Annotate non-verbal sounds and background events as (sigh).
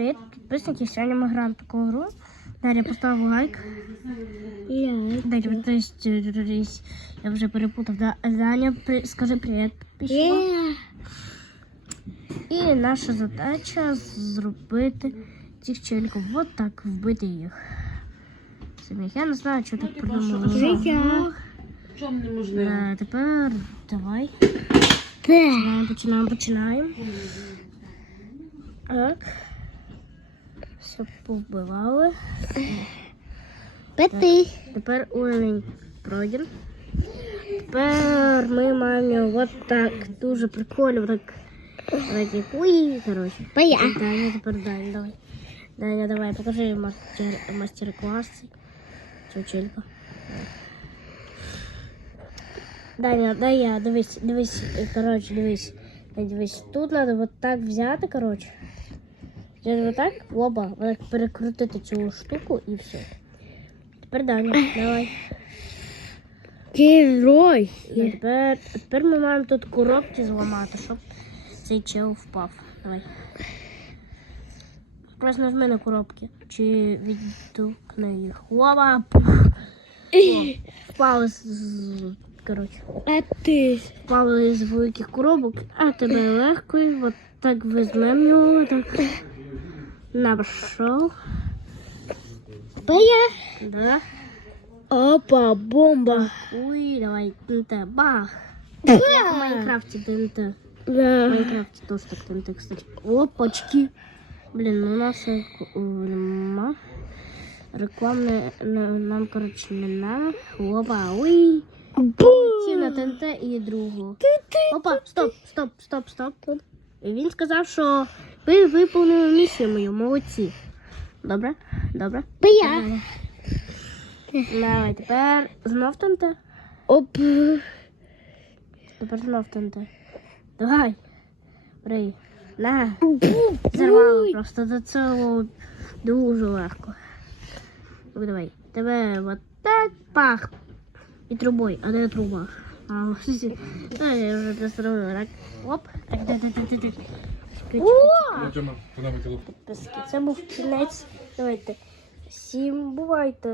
Привіт, підписники. Сьогодні ми граємо в таку гру. Дар'я поставив лайк. Я. Дар'я, то есть, е, то есть, я вже перепутав. Да, Даня, при- скажи привіт. І наша задача зробити цих челіків. Вот так, вбити їх. Самих. Я не знаю, що так придумали. Життя. Чому неможливо? Е, Тепер давай. Починаємо, починаємо, починаємо. Так. Все повбивали. П'яти. Тепер уровень пройден. Тепер ми маємо от так. Дуже прикольно. Так. Давайте. Уй, короче. Моя. Даня, тепер Даня, давай. Даня, давай, покажи мастер, мастер-класс. Чучелька. Даня, дай я, дивись, дивись, короче, дивись. Дивись, тут треба вот так взяти, короче. Взяти вот так, оба, перекрутити цю штуку і все. Тепер Даня, давай. Герой. А тепер, тепер ми маємо тут коробки зламати, щоб цей чел впав. Давай. Просто нажми на коробки. Чи відтукни їх. Опа! Впали з, з- коротше, А ти? впали з великих коробок, а тебе легко. і От так візьмемо його, так. Нашов. Моя. Да. Опа, бомба. Уй, давай, ТНТ, бах. Як в Майнкрафті ТНТ. В Майнкрафте тоже так ТНТ, кстати. Опачки. Блин, ну у нас. Рекламне на- нам, короче, не надо. Опа, уй. Ті на ТНТ і другу. Опа, стоп, стоп, стоп, стоп. Він сказав, що ви виповнили місію мою, молодці. Добре? Добре? Моя. Давай, тепер знов ТНТ. Оп. Тепер знов ТНТ. Давай. Бери. На. Зірвало просто до цього дуже легко. Ну, давай. Тебе от так пах. І трубою, а де труба? А, (laughs) я вже просто робила, так. Оп. Підписки. Це був кінець. Давайте. Всім бувайте.